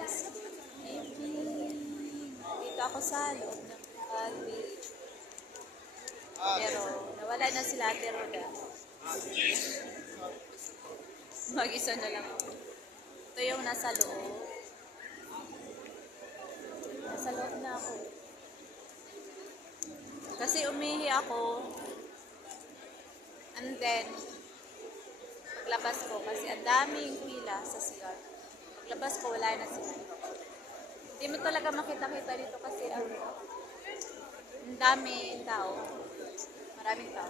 guys. Evening. Dito ako sa loob ng beach. Pero nawala na sila Ate Roda. Mag-isa na lang ako. Ito yung nasa loob. Nasa loob na ako. Kasi umihi ako. And then, paglabas ko, kasi ang daming pila sa CR. Paglabas ko, wala na sila. Hindi mo talaga makita-kita dito kasi ang daming tao. Maraming tao.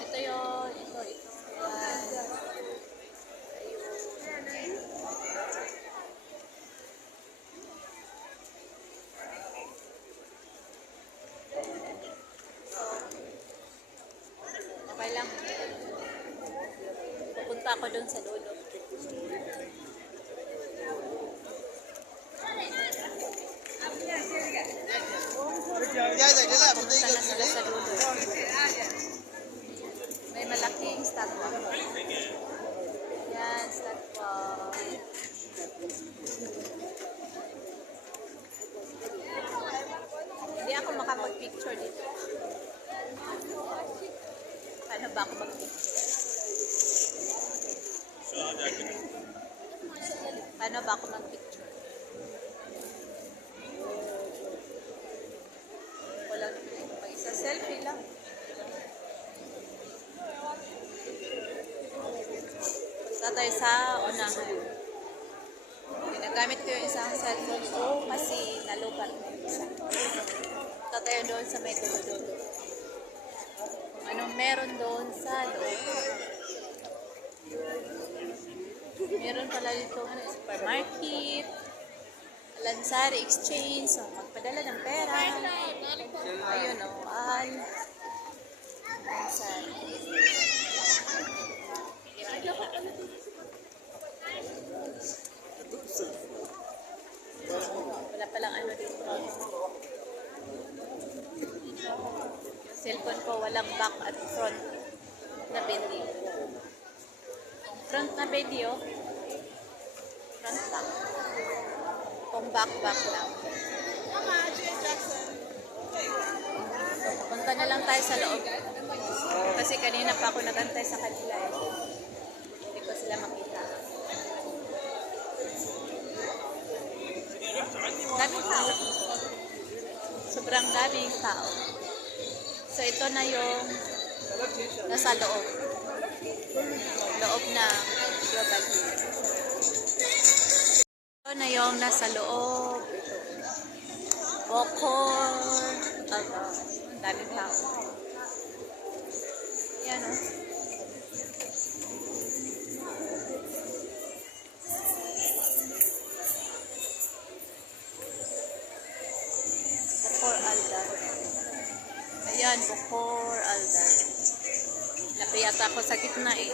Ito yun, ito. Okay lang. Pupunta ako dun sa dulo. Pupunta na sila sa dulo. May malaking statwa. Yan, statwa. Hindi ako makapag-picture dito. Paano ba ako mag-picture? Paano ba ako mag-picture? Walang isa selfie lang. Punta tayo sa unahan. Ginagamit ko yung isang cellphone ko kasi nalubat na yung isa. Punta tayo doon sa may dulo. Anong meron doon sa loob? Meron pala dito supermarket, Lansari Exchange, so magpadala ng pera. Ayun o, Lansari. Wala palang ano dito. Cellphone ko walang back at front na video. Front na video, front lang. Kung back lang. So, punta na lang tayo sa loob. Kasi kanina pa ako nagantay sa kanila eh. Hindi ko sila makita. Daming tao. Sobrang daming tao. So, ito na yung nasa loob. Loob na global. Ito na yung nasa loob. Bokor. Daming tao. Yan o. Bokor Aldar. Ayan, Bokor Aldar. Napiyata ako sa gitna eh.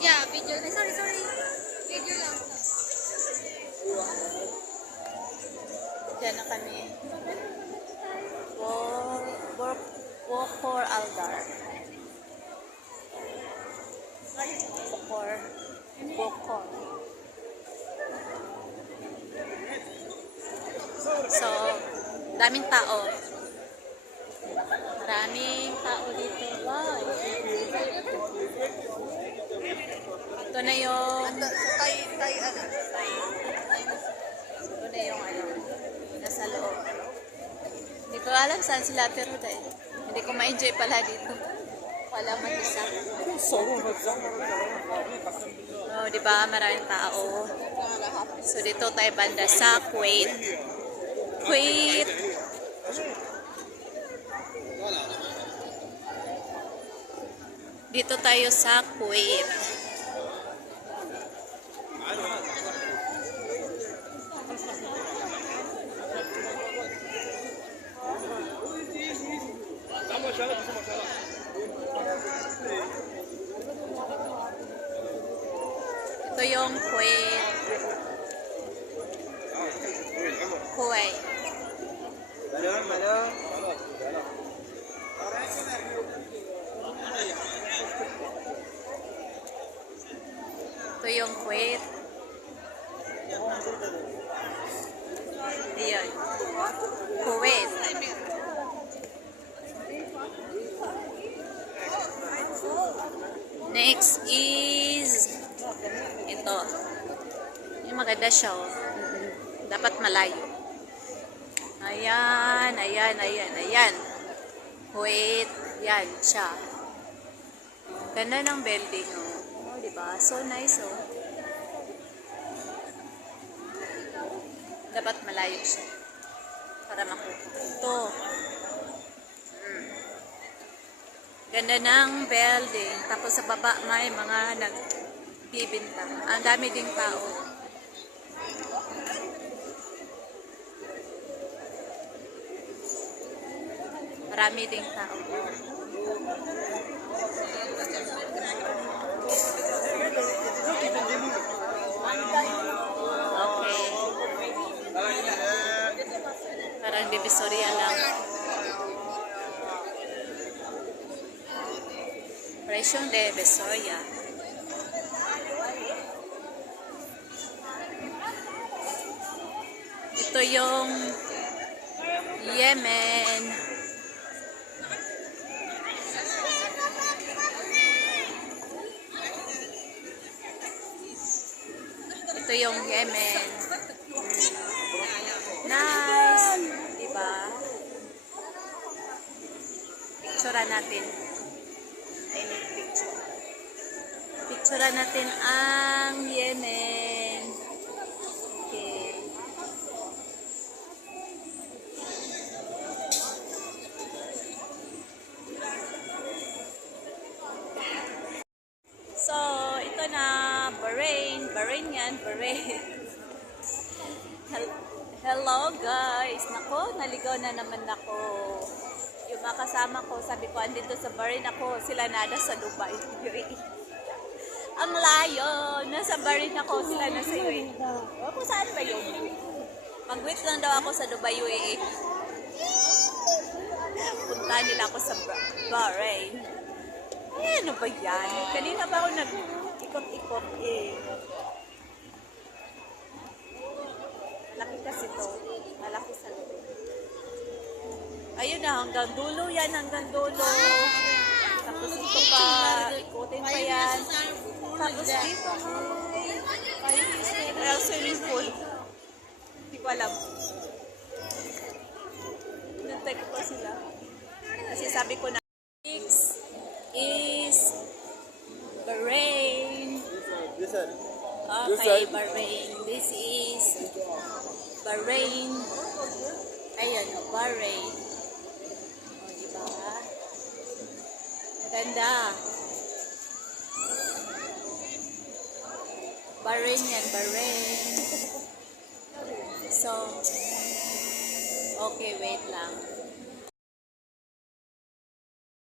Yeah, video. Sorry. Video lang. Diyan na kami. Bokor Aldar. Bokor. So, daming tao. Maraming tao dito. Wow. Ito na yung nasa loob. Hindi ko alam saan sila pero hindi ko ma-enjoy pala dito. Wala mag-isa. Oh, di ba? Maraming tao. So, dito tayo banda sa Kuwait. Dito tayo sa Kuwait. Ito yung Kuwait. Ito yung Kuwait. Ayan. Kuwait. Next is ito. Yung maganda siya, oh. Dapat malayo. Ayan, ayan, ayan, ayan. Wait, yan siya. Ganda ng building, oh. Oh, diba? So nice, oh. Dapat malayo siya. Para makuha. Ito. Ganda ng building. Tapos sa baba may mga nagbibinta. Ang dami ding tao. Marami ding tao. Okay. Parang Divisoria lang. Presyong Divisoria. Ito yung Yemen. Ito yung Yemen. Nice. Diba? Picturean natin. Picturean natin ang Yemen. Okay. So, ito na Bahrain. Bahrain yan, Bahrain. Hello guys. Nako, naligaw na naman ako. Yung mga kasama ko, sabi ko, andito sa Bahrain ako. Sila nada sa Dubai. Ang layo. Nasa Bahrain ako. Sila nasa UAE. Ako saan ba yun? Mag-wait lang daw ako sa Dubai, UAE. Punta nila ako sa Bahrain. Eh, ano ba yan? Kanina ba ako nag-ikot-ikot eh. Malaki kasi to. Malaki sa loob. Ayun na, hanggang dulo yan, hanggang dulo. Tapos ito pa, ikutin pa yan. Tapos dito, ay swimming pool. Hindi ko alam. Nantay ko pa sila. Kasi sabi ko na, next is Bahrain. Okay, Bahrain. This is Bahrain. Ayan, Bahrain. O, diba? Maganda. Bahrain yan, Bahrain. So, okay, wait lang.